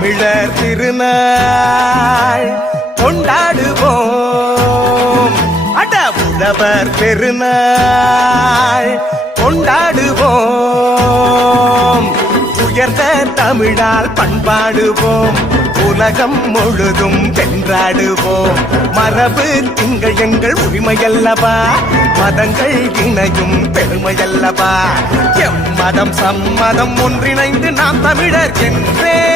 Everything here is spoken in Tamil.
தமிழர் திருநாள் கொண்டாடுவோம். அட உழவர் பெருநாள் கொண்டாடுவோம். உயர்ந்த தமிழால் பண்பாடுவோம். உலகம் முழுதும் வென்றாடுவோம். மரபு திங்கள் எங்கள் உரிமையல்லவா, மதங்கள் இணையும் பெருமையல்லவா. எம்மதம் சம்மதம் ஒன்றிணைந்து நாம் தமிழர் என்றே